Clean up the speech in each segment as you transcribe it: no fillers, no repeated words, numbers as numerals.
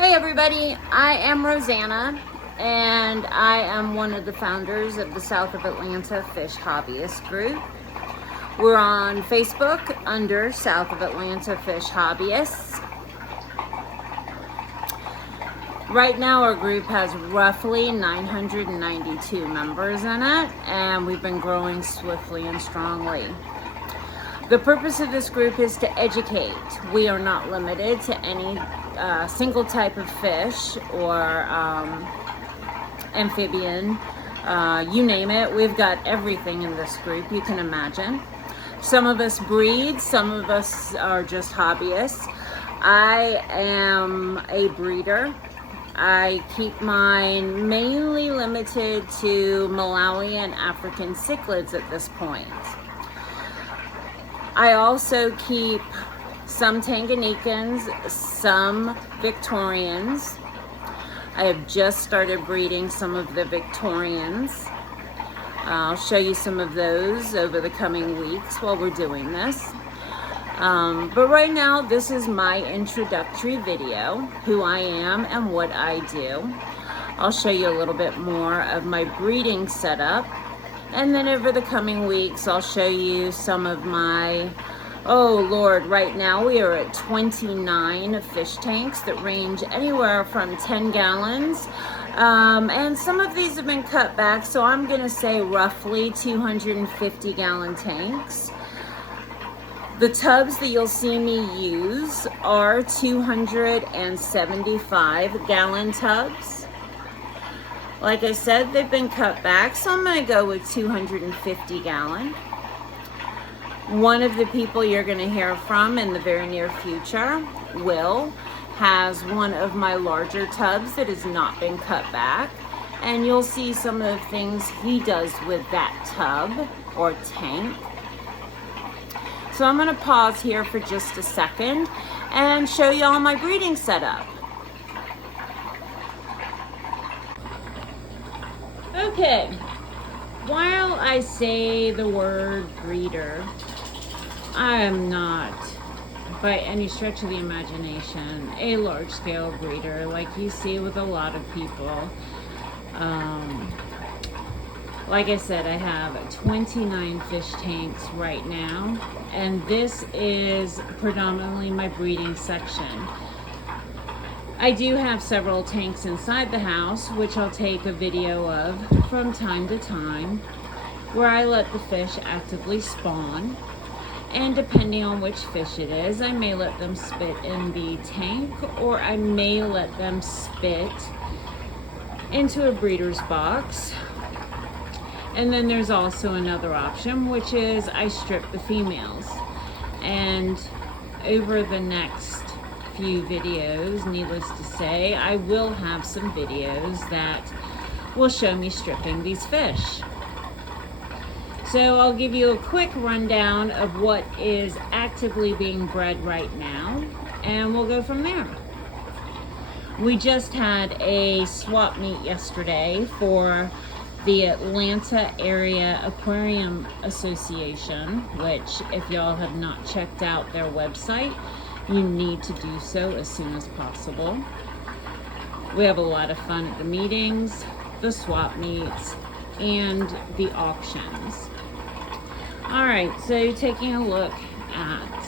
Hey everybody, I am Rosanna and I am one of the founders of the South of Atlanta Fish Hobbyist Group. We're on Facebook under South of Atlanta Fish Hobbyists. Right now our group has roughly 992 members in it, and we've been growing swiftly and strongly. The purpose of this group is to educate. We are not limited to any single type of fish or amphibian, you name it. We've got everything in this group you can imagine. Some of us breed, some of us are just hobbyists. I am a breeder. I keep mine mainly limited to Malawi and African cichlids at this point. I also keep some Tanganyikans, some Victorians. I have just started breeding some of the Victorians. I'll show you some of those over the coming weeks while we're doing this. But right now, this is my introductory video, who I am and what I do. I'll show you a little bit more of my breeding setup. And then over the coming weeks, I'll show you some of my, oh Lord, right now we are at 29 fish tanks that range anywhere from 10 gallons. And some of these have been cut back, so I'm gonna say roughly 250 gallon tanks. The tubs that you'll see me use are 275 gallon tubs. Like I said, they've been cut back, so I'm gonna go with 250 gallon. One of the people you're gonna hear from in the very near future, Will, has one of my larger tubs that has not been cut back. And you'll see some of the things he does with that tub or tank. So I'm gonna pause here for just a second and show you all my breeding setup. Okay, while I say the word breeder, I am not, by any stretch of the imagination, a large-scale breeder like you see with a lot of people. Like I said, I have 29 fish tanks right now, and this is predominantly my breeding section. I do have several tanks inside the house, which I'll take a video of from time to time, where I let the fish actively spawn. And depending on which fish it is, I may let them spit in the tank, or I may let them spit into a breeder's box. And then there's also another option, which is I strip the females. And over the next few videos, needless to say, I will have some videos that will show me stripping these fish. So I'll give you a quick rundown of what is actively being bred right now, and we'll go from there. We just had a swap meet yesterday for the Atlanta Area Aquarium Association, which if y'all have not checked out their website, you need to do so as soon as possible. We have a lot of fun at the meetings, the swap meets, and the auctions. All right, so taking a look at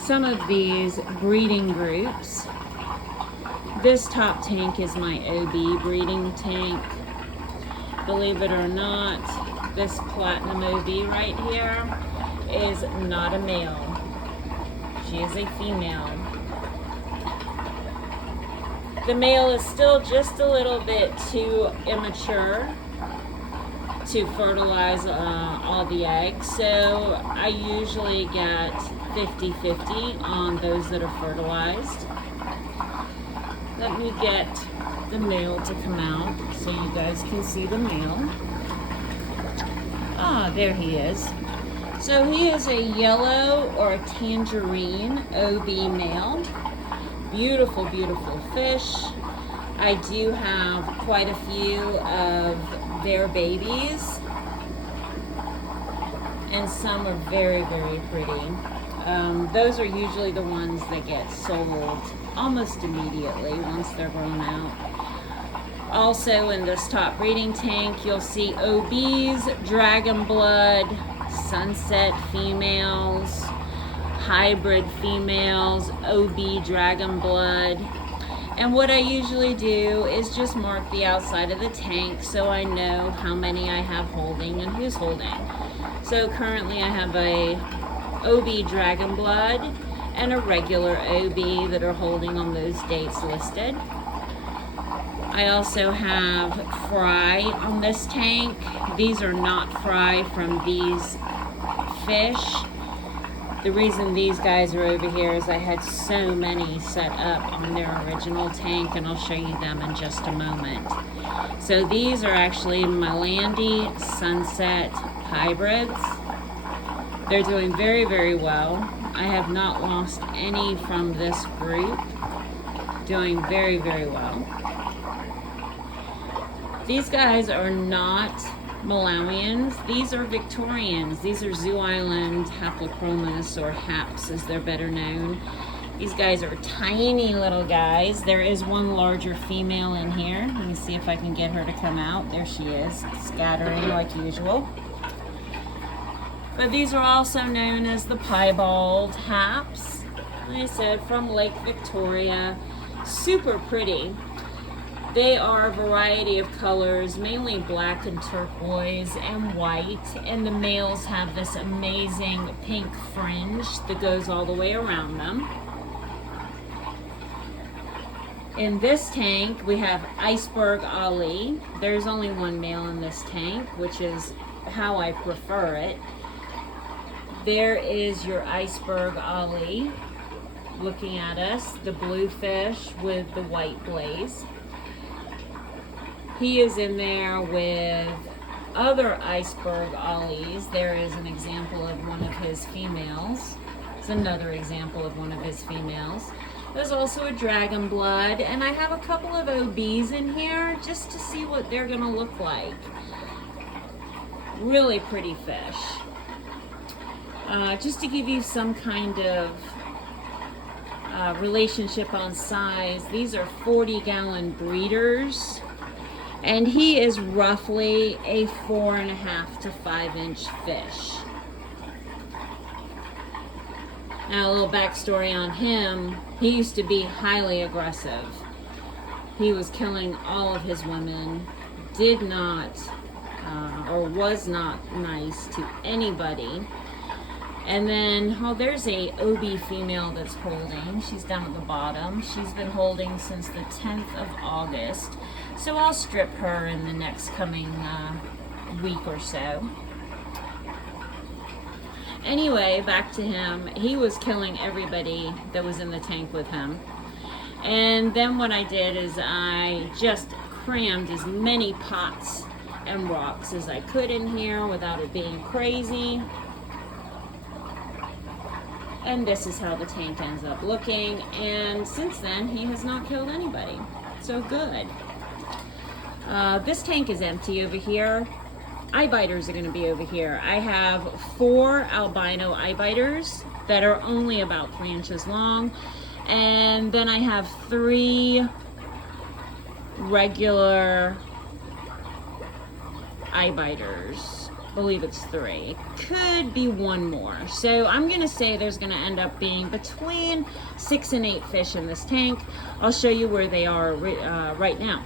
some of these breeding groups. This top tank is my OB breeding tank. Believe it or not, this platinum OB right here is not a male. She is a female. The male is still just a little bit too immature to fertilize all the eggs, so I usually get 50-50 on those that are fertilized. Let me get the male to come out so you guys can see the male. Ah, there he is. So he is a yellow or a tangerine OB male. Beautiful, beautiful fish. I do have quite a few of their babies, and some are very, very pretty. Those are usually the ones that get sold almost immediately once they're grown out. Also in this top breeding tank, you'll see OBs, Dragon Blood, Sunset females, hybrid females, OB Dragon Blood. And what I usually do is just mark the outside of the tank so I know how many I have holding and who's holding. So currently I have a OB Dragon Blood and a regular OB that are holding on those dates listed. I also have fry on this tank. These are not fry from these fish. The reason these guys are over here is I had so many set up on their original tank, and I'll show you them in just a moment. So these are actually Malandi Sunset hybrids. They're doing very, very well. I have not lost any from this group. Doing very, very well. These guys are not Malawians. These are Victorians. These are Zoo Island Haplochromas, or Haps as they're better known. These guys are tiny little guys. There is one larger female in here. Let me see if I can get her to come out. There she is, scattering like usual. But these are also known as the piebald Haps. Like I said, from Lake Victoria. Super pretty. They are a variety of colors, mainly black and turquoise and white, and the males have this amazing pink fringe that goes all the way around them. In this tank, we have Iceberg Ali. There's only one male in this tank, which is how I prefer it. There is your Iceberg Ali looking at us, the blue fish with the white blaze. He is in there with other Iceberg Ollies. There is an example of one of his females. It's another example of one of his females. There's also a Dragon Blood, and I have a couple of OBs in here just to see what they're gonna look like. Really pretty fish. Just to give you some kind of relationship on size, these are 40-gallon breeders. And he is roughly a 4.5 to 5 inch fish. Now a little backstory on him. He used to be highly aggressive. He was killing all of his women, did not or was not nice to anybody. And then, oh, there's a OB female that's holding. She's down at the bottom. She's been holding since the 10th of August. So I'll strip her in the next coming week or so. Anyway, back to him. He was killing everybody that was in the tank with him. And then what I did is I just crammed as many pots and rocks as I could in here without it being crazy. And this is how the tank ends up looking. And since then, he has not killed anybody. So good. This tank is empty over here. Eye biters are going to be over here. I have 4 albino eye biters that are only about 3 inches long. And then I have 3 regular eye biters. I believe it's 3. Could be 1 more. So I'm going to say there's going to end up being between 6 and 8 fish in this tank. I'll show you where they are right now.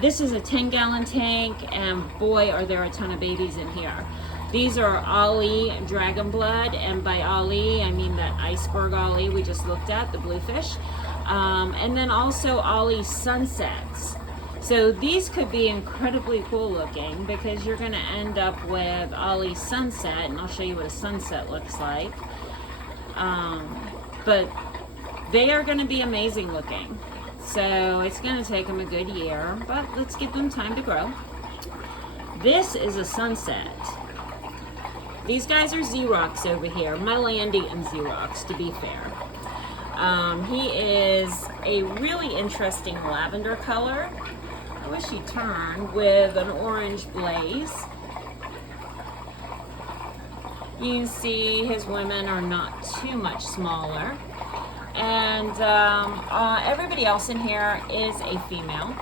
This is a 10-gallon tank, and boy, are there a ton of babies in here. These are Ali Dragon Blood, and by Ali, I mean that Iceberg Ali we just looked at, the bluefish. And then also Ali Sunsets. So these could be incredibly cool looking because you're going to end up with Ali Sunset, and I'll show you what a sunset looks like. But they are going to be amazing looking. So it's going to take them a good year, but let's give them time to grow. This is a sunset. These guys are Xerox over here, Malandi and Xerox, to be fair. He is a really interesting lavender color. I wish he turned with an orange blaze. You can see his women are not too much smaller. And everybody else in here is a female.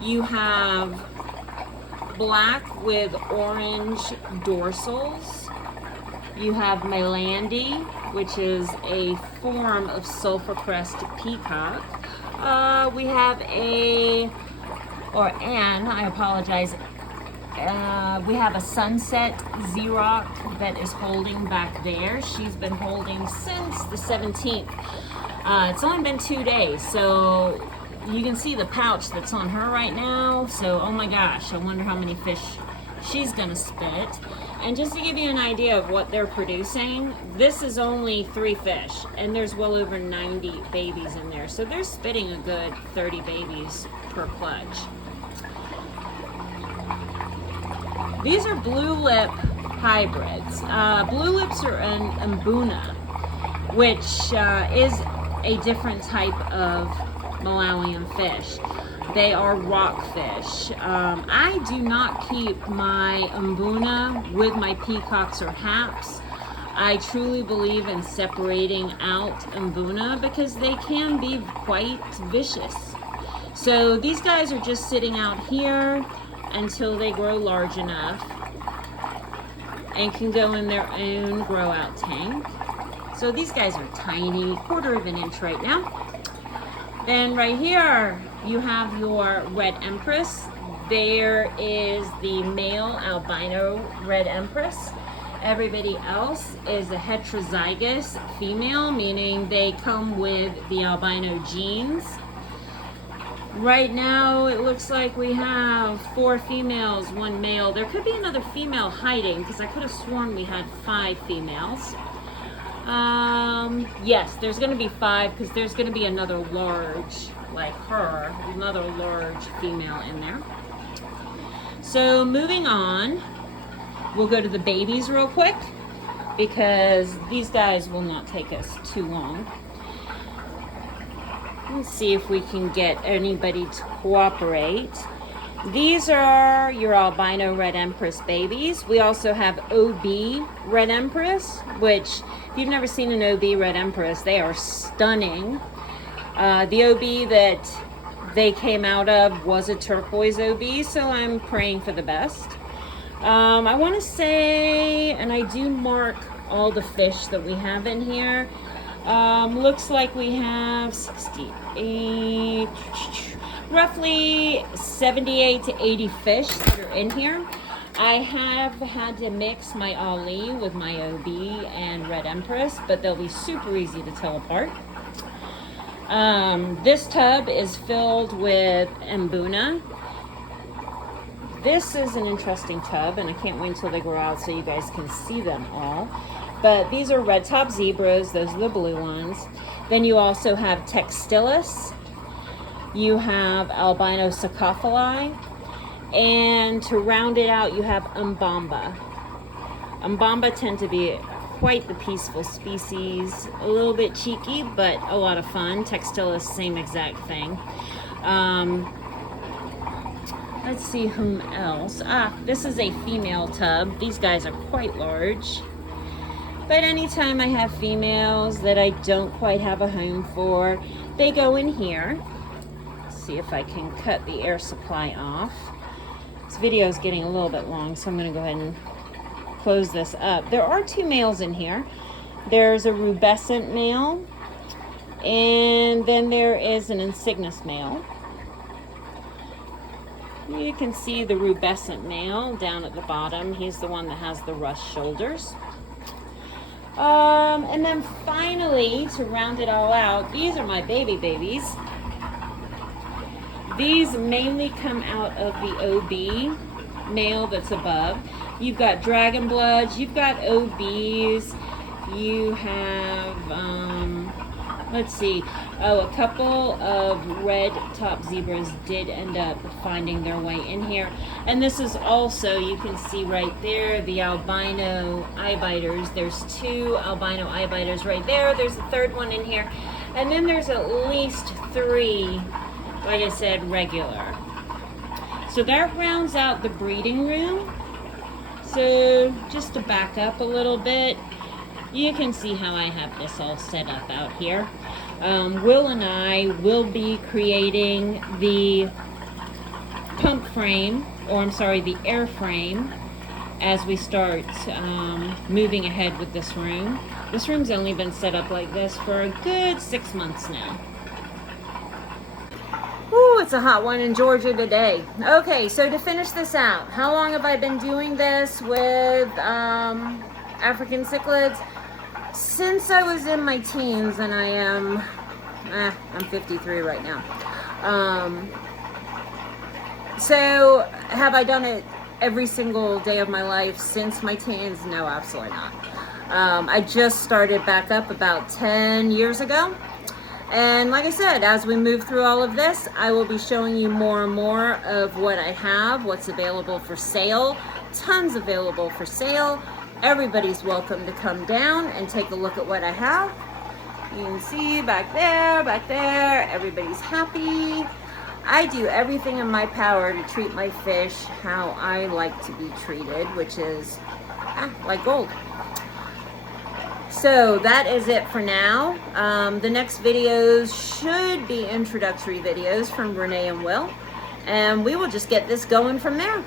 You have black with orange dorsals. You have Melandi, which is a form of sulfur crest peacock. We have I apologize. We have a sunset Xerox that is holding back there. She's been holding since the 17th. It's only been 2 days, so you can see the pouch that's on her right now. So, oh my gosh, I wonder how many fish she's gonna spit. And just to give you an idea of what they're producing, this is only 3 fish, and there's well over 90 babies in there. So they're spitting a good 30 babies per clutch. These are blue lip hybrids. Blue lips are an Mbuna, which is a different type of Malawian fish. They are rockfish. I do not keep my Mbuna with my peacocks or haps. I truly believe in separating out Mbuna because they can be quite vicious. So these guys are just sitting out here until they grow large enough and can go in their own grow out tank. So these guys are tiny, 1/4 of an inch right now. Then right here, you have your red empress. There is the male albino red empress. Everybody else is a heterozygous female, meaning they come with the albino genes. Right now, it looks like we have 4 females, 1 male. There could be another female hiding because I could have sworn we had 5 females. Yes, there's going to be 5 because there's going to be another large, like her, another large female in there. So moving on, we'll go to the babies real quick because these guys will not take us too long. Let's see if we can get anybody to cooperate. These are your albino red empress babies. We also have OB red empress, which if you've never seen an OB red empress, they are stunning. The OB that they came out of was a turquoise OB, so I'm praying for the best. I want to say, and I do mark all the fish that we have in here. Looks like we have 68, roughly 78 to 80 fish that are in here. I have had to mix my Ali with my OB and red empress, but they'll be super easy to tell apart. This tub is filled with Mbuna. This is an interesting tub, and I can't wait until they grow out so you guys can see them all. But these are red top zebras. Those are the blue ones. Then you also have Textilis. You have albino sarcophili. And to round it out, you have Mbamba. Mbamba tend to be quite the peaceful species. A little bit cheeky, but a lot of fun. Textilis, same exact thing. Let's see whom else. This is a female tub. These guys are quite large. But anytime I have females that I don't quite have a home for, they go in here. Let's see if I can cut the air supply off. This video is getting a little bit long, so I'm going to go ahead and close this up. There are 2 males in here. There's a rubescent male, and then there is an insignis male. You can see the rubescent male down at the bottom. He's the one that has the rust shoulders. And then finally, to round it all out, these are my babies. These mainly come out of the OB male that's above. You've got dragon bloods, you've got OBs, you have, let's see, a couple of red top zebras did end up finding their way in here. And this is also, you can see right there, the albino eye biters. There's 2 albino eye biters right there. There's a 3rd one in here. And then there's at least 3, like I said, regular. So that rounds out the breeding room. So just to back up a little bit, you can see how I have this all set up out here. Will and I will be creating the pump frame, or I'm sorry, the air frame, as we start moving ahead with this room. This room's only been set up like this for a good 6 months now. Ooh, it's a hot one in Georgia today. Okay, so to finish this out, how long have I been doing this with African cichlids? Since I was in my teens, and I am, I'm 53 right now. So have I done it every single day of my life since my teens? No, absolutely not. I just started back up about 10 years ago. And like I said, as we move through all of this, I will be showing you more and more of what I have, what's available for sale, tons available for sale. Everybody's welcome to come down and take a look at what I have. You can see back there, everybody's happy. I do everything in my power to treat my fish how I like to be treated, which is like gold. So that is it for now. The next videos should be introductory videos from Renee and Will, and we will just get this going from there.